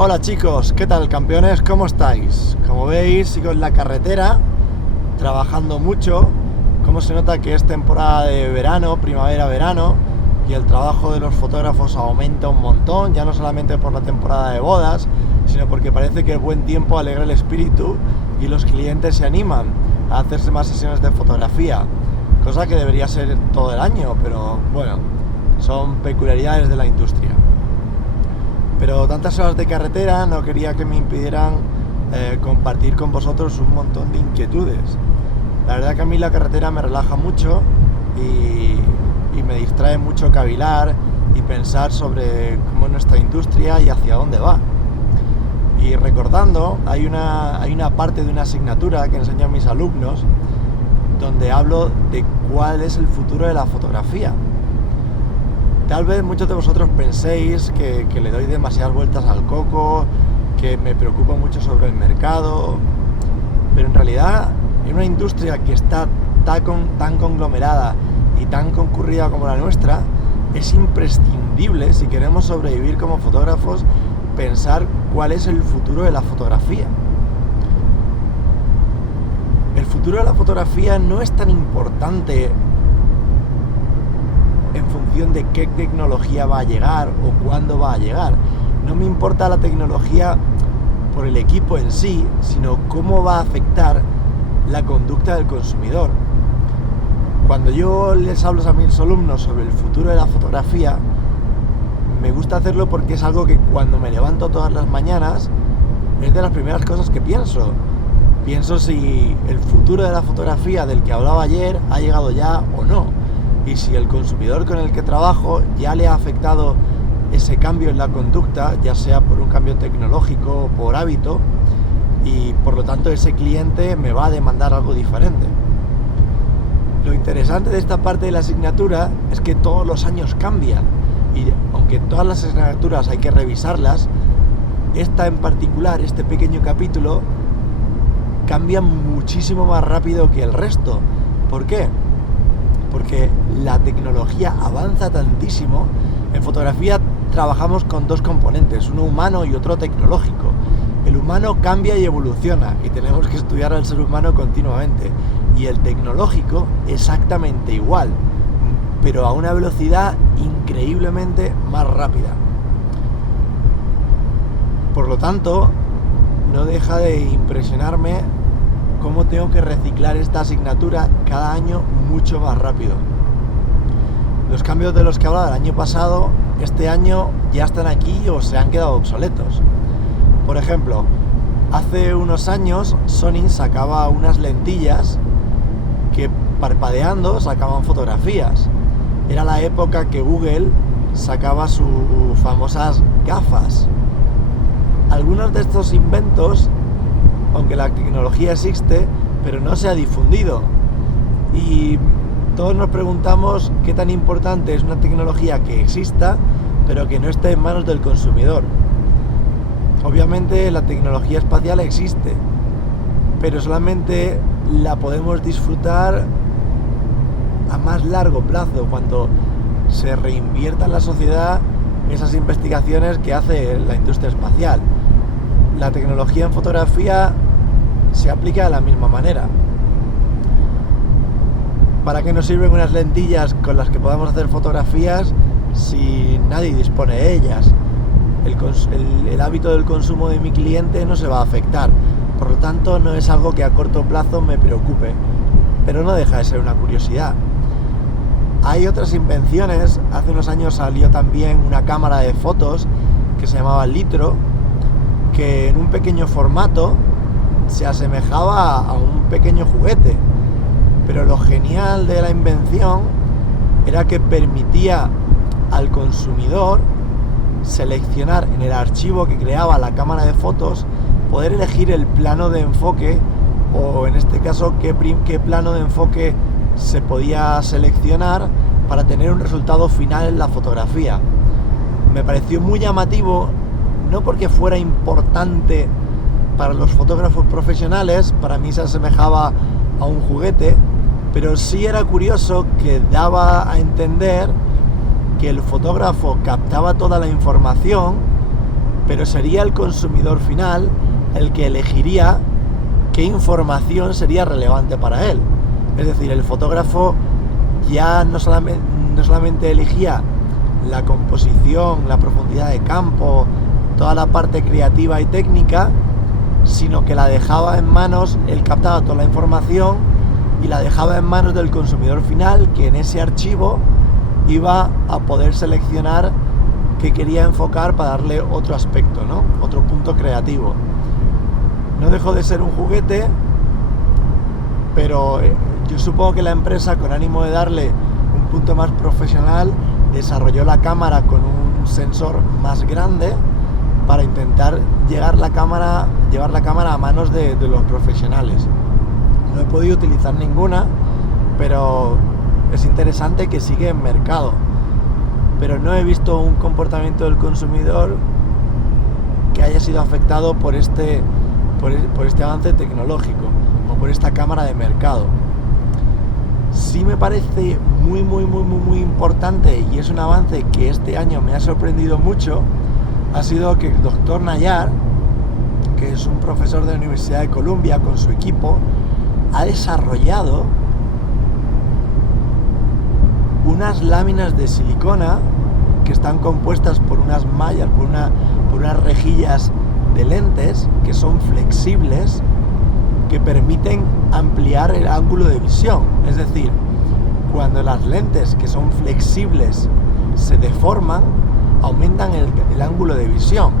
Hola chicos, ¿qué tal campeones? ¿Cómo estáis? Como veis, sigo en la carretera, trabajando mucho. Como se nota que es temporada de verano, primavera-verano, y el trabajo de los fotógrafos aumenta un montón, ya no solamente por la temporada de bodas, sino porque parece que el buen tiempo alegra el espíritu y los clientes se animan a hacerse más sesiones de fotografía, cosa que debería ser todo el año, pero bueno, son peculiaridades de la industria. Pero tantas horas de carretera no quería que me impidieran compartir con vosotros un montón de inquietudes. La verdad que a mí la carretera me relaja mucho y me distrae mucho cavilar y pensar sobre cómo es nuestra industria y hacia dónde va. Y recordando, hay una parte de una asignatura que enseño a mis alumnos donde hablo de cuál es el futuro de la fotografía. Tal vez muchos de vosotros penséis que le doy demasiadas vueltas al coco, que me preocupo mucho sobre el mercado, pero en realidad en una industria que está tan conglomerada y tan concurrida como la nuestra, es imprescindible, si queremos sobrevivir como fotógrafos, pensar cuál es el futuro de la fotografía. El futuro de la fotografía no es tan importante en función de qué tecnología va a llegar o cuándo va a llegar. No me importa la tecnología por el equipo en sí, sino cómo va a afectar la conducta del consumidor. Cuando yo les hablo a mis alumnos sobre el futuro de la fotografía, me gusta hacerlo porque es algo que cuando me levanto todas las mañanas es de las primeras cosas que pienso. Pienso si el futuro de la fotografía del que hablaba ayer ha llegado ya o no. Y si el consumidor con el que trabajo ya le ha afectado ese cambio en la conducta, ya sea por un cambio tecnológico o por hábito, y por lo tanto ese cliente me va a demandar algo diferente. Lo interesante de esta parte de la asignatura es que todos los años cambia, y aunque todas las asignaturas hay que revisarlas, esta en particular, este pequeño capítulo, cambia muchísimo más rápido que el resto. ¿Por qué? Porque la tecnología avanza tantísimo. En fotografía trabajamos con dos componentes, uno humano y otro tecnológico. El humano cambia y evoluciona y tenemos que estudiar al ser humano continuamente. Y el tecnológico exactamente igual, pero a una velocidad increíblemente más rápida. Por lo tanto, no deja de impresionarme cómo tengo que reciclar esta asignatura cada año mucho más rápido. Los cambios de los que hablaba el año pasado, este año ya están aquí o se han quedado obsoletos. Por ejemplo, hace unos años Sony sacaba unas lentillas que parpadeando sacaban fotografías. Era la época que Google sacaba sus famosas gafas. Algunos de estos inventos, aunque la tecnología existe, pero no se ha difundido. Y todos nos preguntamos qué tan importante es una tecnología que exista, pero que no esté en manos del consumidor. Obviamente la tecnología espacial existe, pero solamente la podemos disfrutar a más largo plazo, cuando se reinvierta en la sociedad esas investigaciones que hace la industria espacial. La tecnología en fotografía se aplica de la misma manera. ¿Para qué nos sirven unas lentillas con las que podamos hacer fotografías si nadie dispone de ellas? El hábito del consumo de mi cliente no se va a afectar, por lo tanto no es algo que a corto plazo me preocupe, pero no deja de ser una curiosidad. Hay otras invenciones. Hace unos años salió también una cámara de fotos que se llamaba Litro, que en un pequeño formato se asemejaba a un pequeño juguete, pero lo genial de la invención era que permitía al consumidor seleccionar en el archivo que creaba la cámara de fotos, poder elegir el plano de enfoque, o en este caso qué plano de enfoque se podía seleccionar para tener un resultado final en la fotografía. Me pareció muy llamativo, no porque fuera importante para los fotógrafos profesionales, para mí se asemejaba a un juguete, pero sí era curioso que daba a entender que el fotógrafo captaba toda la información pero sería el consumidor final el que elegiría qué información sería relevante para él. Es decir, el fotógrafo ya no solamente elegía la composición, la profundidad de campo, toda la parte creativa y técnica, sino que la dejaba en manos, él captaba toda la información y la dejaba en manos del consumidor final, que en ese archivo iba a poder seleccionar qué quería enfocar para darle otro aspecto, ¿no? Otro punto creativo. No dejó de ser un juguete, pero yo supongo que la empresa, con ánimo de darle un punto más profesional, desarrolló la cámara con un sensor más grande para intentar llevar la cámara a manos de los profesionales. No he podido utilizar ninguna, pero es interesante que sigue en mercado. Pero no he visto un comportamiento del consumidor que haya sido afectado por este avance tecnológico o por esta cámara de mercado. Sí me parece muy importante, y es un avance que este año me ha sorprendido mucho, ha sido que el doctor Nayar, que es un profesor de la Universidad de Columbia, con su equipo, ha desarrollado unas láminas de silicona que están compuestas por unas mallas, por unas rejillas de lentes que son flexibles, que permiten ampliar el ángulo de visión. Es decir, cuando las lentes que son flexibles se deforman, aumentan el ángulo de visión.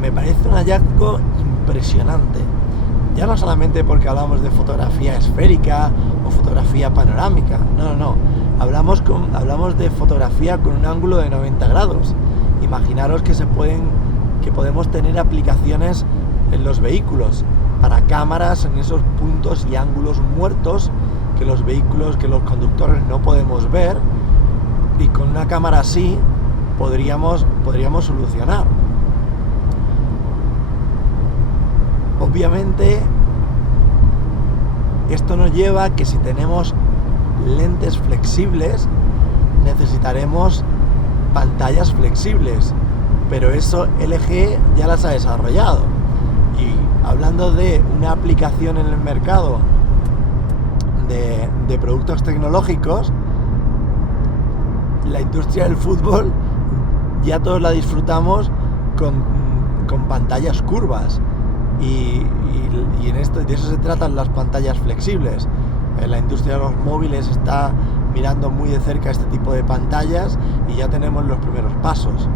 Me parece un hallazgo impresionante. Ya no solamente porque hablamos de fotografía esférica o fotografía panorámica, no. Hablamos de fotografía con un ángulo de 90 grados. Imaginaros que podemos tener aplicaciones en los vehículos para cámaras en esos puntos y ángulos muertos que los conductores no podemos ver, y con una cámara así podríamos solucionar. Obviamente esto nos lleva a que si tenemos lentes flexibles necesitaremos pantallas flexibles, pero eso LG ya las ha desarrollado. Y hablando de una aplicación en el mercado de productos tecnológicos, la industria del fútbol ya todos la disfrutamos con pantallas curvas, y de eso se tratan las pantallas flexibles. La industria de los móviles está mirando muy de cerca este tipo de pantallas y ya tenemos los primeros pasos.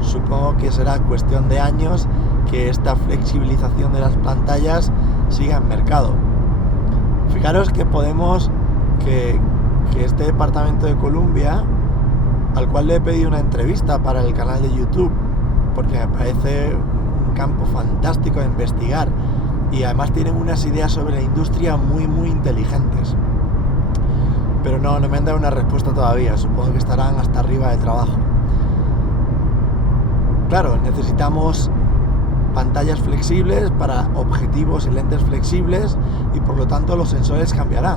Supongo que será cuestión de años que esta flexibilización de las pantallas siga en mercado. Fijaros que que este departamento de Columbia, al cual le he pedido una entrevista para el canal de YouTube, porque me parece un campo fantástico de investigar, y además tienen unas ideas sobre la industria muy inteligentes. Pero no me han dado una respuesta todavía, supongo que estarán hasta arriba de trabajo. Claro, necesitamos pantallas flexibles para objetivos y lentes flexibles, y por lo tanto los sensores cambiarán.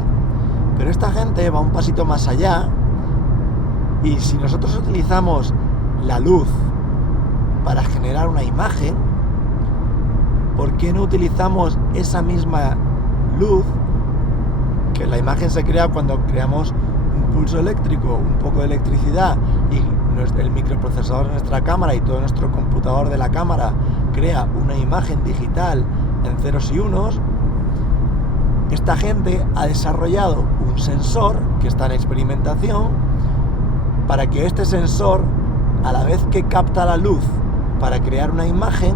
Pero esta gente va un pasito más allá, y si nosotros utilizamos la luz para generar una imagen, ¿por qué no utilizamos esa misma luz? Que la imagen se crea cuando creamos un pulso eléctrico, un poco de electricidad, y el microprocesador de nuestra cámara y todo nuestro computador de la cámara crea una imagen digital en ceros y unos. Esta gente ha desarrollado un sensor que está en experimentación para que este sensor, a la vez que capta la luz para crear una imagen,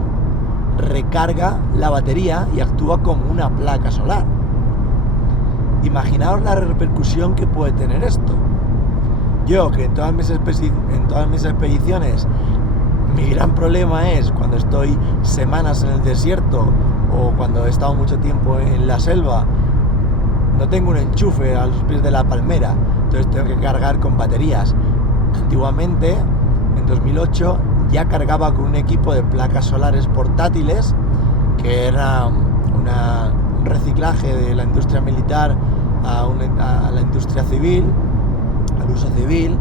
recarga la batería y actúa como una placa solar. Imaginaos la repercusión que puede tener esto. Yo, que en todas mis expediciones mi gran problema es cuando estoy semanas en el desierto o cuando he estado mucho tiempo en la selva, no tengo un enchufe a los pies de la palmera, entonces tengo que cargar con baterías. Antiguamente, en 2008, ya cargaba con un equipo de placas solares portátiles, que era un reciclaje de la industria militar a la industria civil, al uso civil,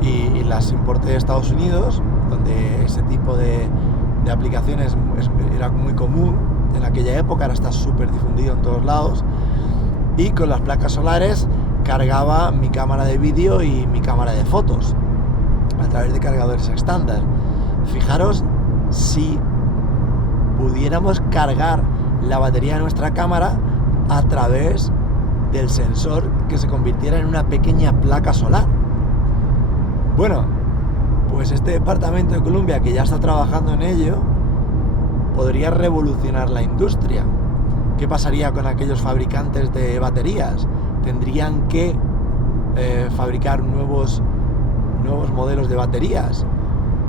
y las importé de Estados Unidos, donde ese tipo de de aplicaciones era muy común en aquella época, ahora está súper difundido en todos lados, y con las placas solares cargaba mi cámara de vídeo y mi cámara de fotos a través de cargadores estándar. Fijaros si pudiéramos cargar la batería de nuestra cámara a través del sensor que se convirtiera en una pequeña placa solar. Bueno, pues este departamento de Columbia, que ya está trabajando en ello, podría revolucionar la industria. ¿Qué pasaría con aquellos fabricantes de baterías? ¿Tendrían que fabricar nuevos modelos de baterías?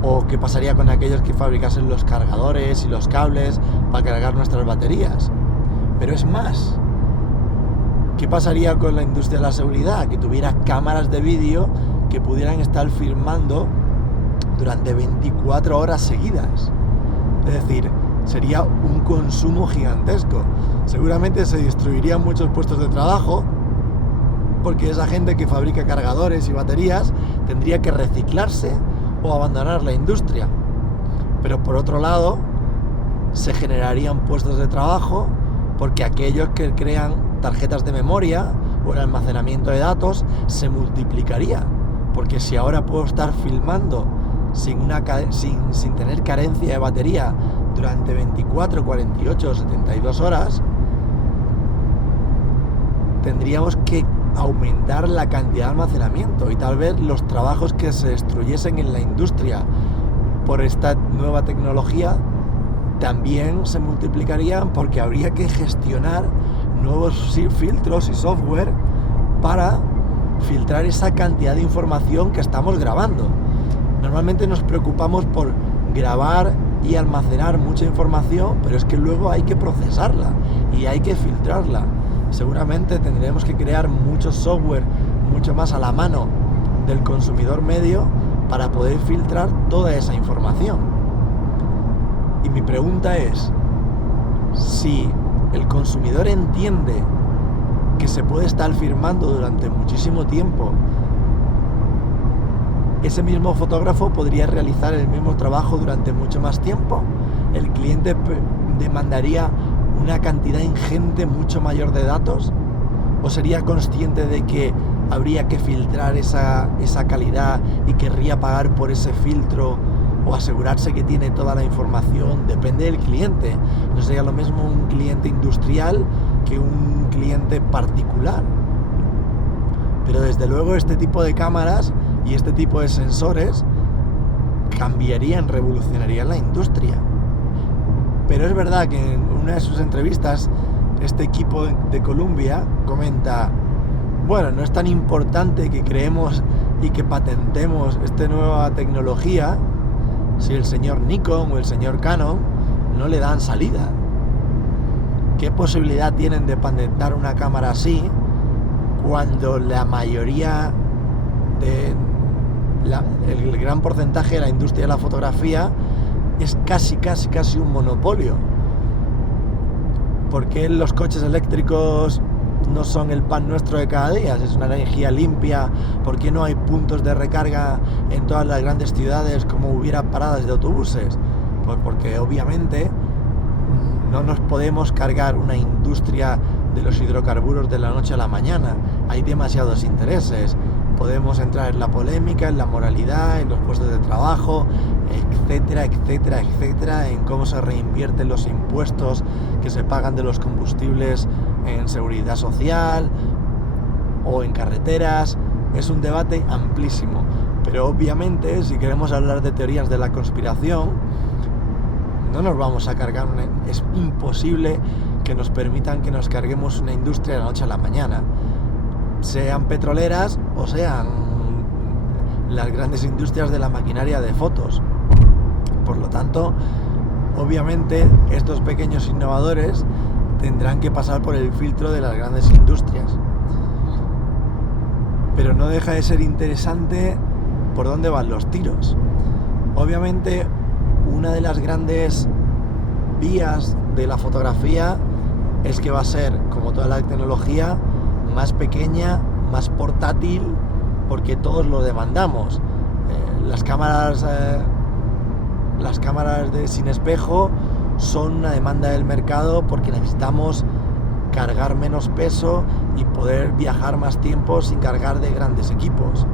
¿O qué pasaría con aquellos que fabricasen los cargadores y los cables para cargar nuestras baterías? Pero es más, ¿qué pasaría con la industria de la seguridad? Que tuviera cámaras de vídeo que pudieran estar filmando durante 24 horas seguidas. Es decir, sería un consumo gigantesco. Seguramente se destruirían muchos puestos de trabajo, porque esa gente que fabrica cargadores y baterías tendría que reciclarse o abandonar la industria. Pero por otro lado, se generarían puestos de trabajo, porque aquellos que crean tarjetas de memoria o el almacenamiento de datos se multiplicaría. Porque si ahora puedo estar filmando sin tener carencia de batería durante 24, 48 o 72 horas, tendríamos que aumentar la cantidad de almacenamiento, y tal vez los trabajos que se destruyesen en la industria por esta nueva tecnología también se multiplicarían, porque habría que gestionar nuevos filtros y software para filtrar esa cantidad de información que estamos grabando. Normalmente nos preocupamos por grabar y almacenar mucha información, pero es que luego hay que procesarla y hay que filtrarla. Seguramente tendremos que crear mucho software mucho más a la mano del consumidor medio para poder filtrar toda esa información. Y mi pregunta es, si el consumidor entiende que se puede estar filmando durante muchísimo tiempo, ese mismo fotógrafo podría realizar el mismo trabajo durante mucho más tiempo. El cliente demandaría una cantidad ingente mucho mayor de datos, o sería consciente de que habría que filtrar esa calidad y querría pagar por ese filtro o asegurarse que tiene toda la información. Depende del cliente. No sería lo mismo un cliente industrial que un cliente particular. Pero desde luego este tipo de cámaras y este tipo de sensores revolucionarían la industria. Pero es verdad que en una de sus entrevistas este equipo de Columbia comenta, bueno, no es tan importante que creemos y que patentemos esta nueva tecnología si el señor Nikon o el señor Canon no le dan salida. ¿Qué posibilidad tienen de patentar una cámara así cuando la mayoría el gran porcentaje de la industria de la fotografía es casi un monopolio? ¿Por qué los coches eléctricos no son el pan nuestro de cada día? Es una energía limpia. ¿Por qué no hay puntos de recarga en todas las grandes ciudades como hubiera paradas de autobuses? Pues porque obviamente no nos podemos cargar una industria de los hidrocarburos de la noche a la mañana. Hay demasiados intereses. Podemos entrar en la polémica, en la moralidad, en los puestos de trabajo, etcétera, en cómo se reinvierten los impuestos que se pagan de los combustibles en seguridad social o en carreteras. Es un debate amplísimo, pero obviamente si queremos hablar de teorías de la conspiración, no nos vamos a cargar es imposible que nos permitan que nos carguemos una industria de la noche a la mañana, sean petroleras o sean las grandes industrias de la maquinaria de fotos. Por lo tanto, obviamente estos pequeños innovadores tendrán que pasar por el filtro de las grandes industrias. Pero no deja de ser interesante por dónde van los tiros. Obviamente, una de las grandes vías de la fotografía es que va a ser, como toda la tecnología, más pequeña, más portátil, porque todos lo demandamos. Las cámaras las cámaras sin espejo son una demanda del mercado porque necesitamos cargar menos peso y poder viajar más tiempo sin cargar de grandes equipos.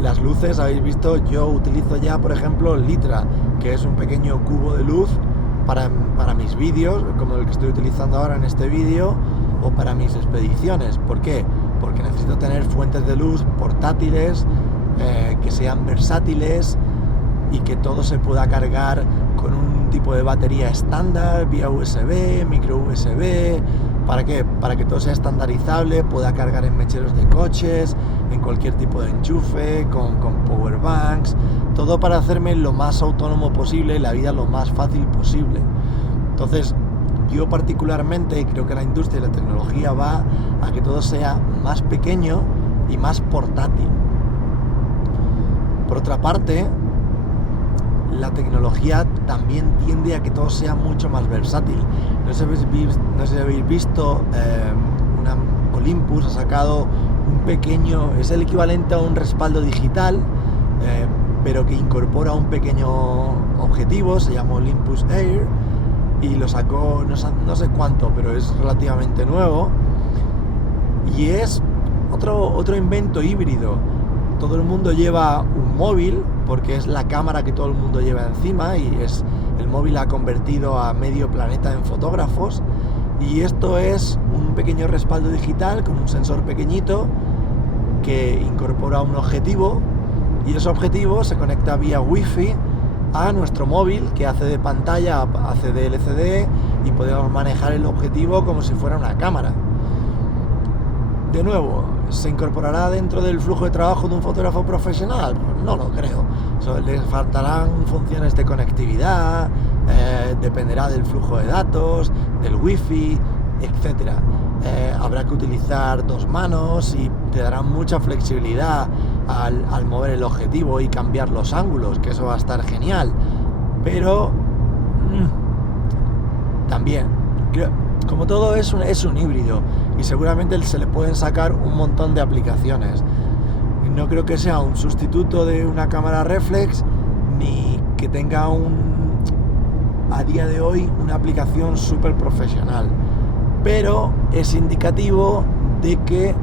Las luces, habéis visto, yo utilizo ya, por ejemplo, Litra, que es un pequeño cubo de luz para mis vídeos, como el que estoy utilizando ahora en este vídeo, o para mis expediciones. ¿Por qué? Porque necesito tener fuentes de luz portátiles, que sean versátiles y que todo se pueda cargar con un tipo de batería estándar, vía USB, micro USB. ¿Para qué? Para que todo sea estandarizable, pueda cargar en mecheros de coches, en cualquier tipo de enchufe, con power banks, todo para hacerme lo más autónomo posible, la vida lo más fácil posible. Entonces, yo particularmente creo que la industria y la tecnología va a que todo sea más pequeño y más portátil. Por otra parte, la tecnología también tiende a que todo sea mucho más versátil. No sé si habéis visto, Olympus ha sacado un pequeño, es el equivalente a un respaldo digital, pero que incorpora un pequeño objetivo, se llama Olympus Air, y lo sacó no sé cuánto, pero es relativamente nuevo, y es otro invento híbrido. Todo el mundo lleva un móvil porque es la cámara que todo el mundo lleva encima, y el móvil ha convertido a medio planeta en fotógrafos, y esto es un pequeño respaldo digital con un sensor pequeñito que incorpora un objetivo, y ese objetivo se conecta vía wifi a nuestro móvil, que hace de pantalla, hace de LCD, y podemos manejar el objetivo como si fuera una cámara. De nuevo, ¿se incorporará dentro del flujo de trabajo de un fotógrafo profesional? No lo creo. Les faltarán funciones de conectividad, dependerá del flujo de datos, del wifi, etc. Habrá que utilizar dos manos y te darán mucha flexibilidad al mover el objetivo y cambiar los ángulos, que eso va a estar genial. Pero también, como todo es un híbrido, y seguramente se le pueden sacar un montón de aplicaciones. Y no creo que sea un sustituto de una cámara reflex, ni que tenga a día de hoy una aplicación súper profesional. Pero es indicativo de que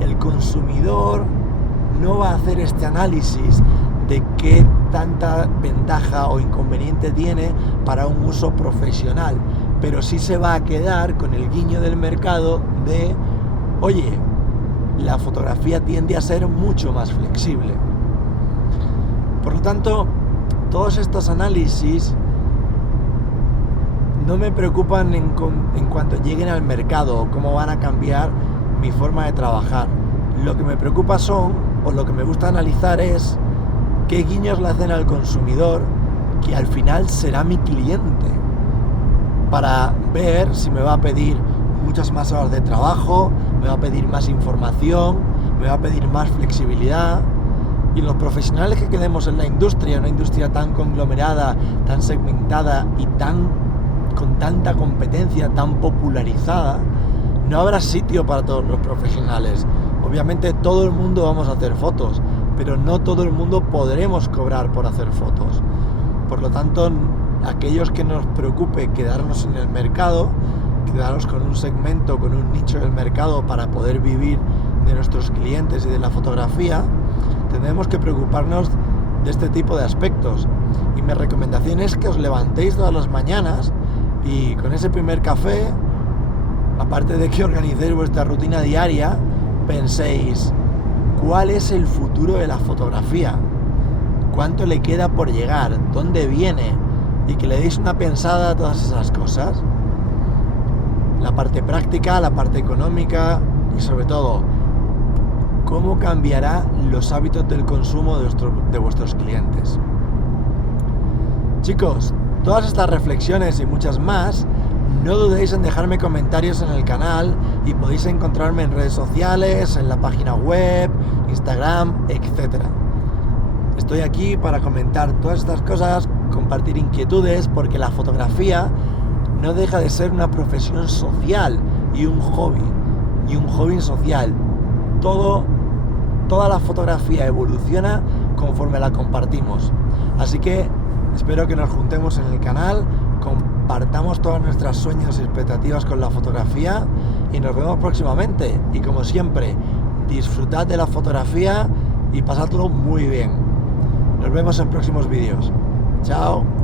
el consumidor no va a hacer este análisis de qué tanta ventaja o inconveniente tiene para un uso profesional, pero sí se va a quedar con el guiño del mercado de, oye, la fotografía tiende a ser mucho más flexible. Por lo tanto, todos estos análisis no me preocupan en cuanto lleguen al mercado o cómo van a cambiar mi forma de trabajar. Lo que me preocupa o lo que me gusta analizar es qué guiños le hacen al consumidor, que al final será mi cliente, para ver si me va a pedir muchas más horas de trabajo, me va a pedir más información, me va a pedir más flexibilidad. Y los profesionales que quedemos en la industria, una industria tan conglomerada, tan segmentada y con tanta competencia, tan popularizada, no habrá sitio para todos los profesionales. Obviamente todo el mundo vamos a hacer fotos, pero no todo el mundo podremos cobrar por hacer fotos. Por lo tanto, aquellos que nos preocupe quedarnos en el mercado, quedarnos con un segmento, con un nicho del mercado para poder vivir de nuestros clientes y de la fotografía, tenemos que preocuparnos de este tipo de aspectos. Y mi recomendación es que os levantéis todas las mañanas y con ese primer café, aparte de que organicéis vuestra rutina diaria, penséis, ¿cuál es el futuro de la fotografía? ¿Cuánto le queda por llegar? ¿Dónde viene? Y que le deis una pensada a todas esas cosas. La parte práctica, la parte económica y sobre todo, ¿cómo cambiará los hábitos del consumo de vuestros clientes? Chicos, todas estas reflexiones y muchas más, no dudéis en dejarme comentarios en el canal, y podéis encontrarme en redes sociales, en la página web, Instagram, etc. Estoy aquí para comentar todas estas cosas, compartir inquietudes, porque la fotografía no deja de ser una profesión social y un hobby social. Toda la fotografía evoluciona conforme la compartimos. Así que espero que nos juntemos en el canal, compartamos todos nuestros sueños y expectativas con la fotografía y nos vemos próximamente. Y como siempre, disfrutad de la fotografía y pasadlo muy bien. Nos vemos en próximos vídeos. Chao.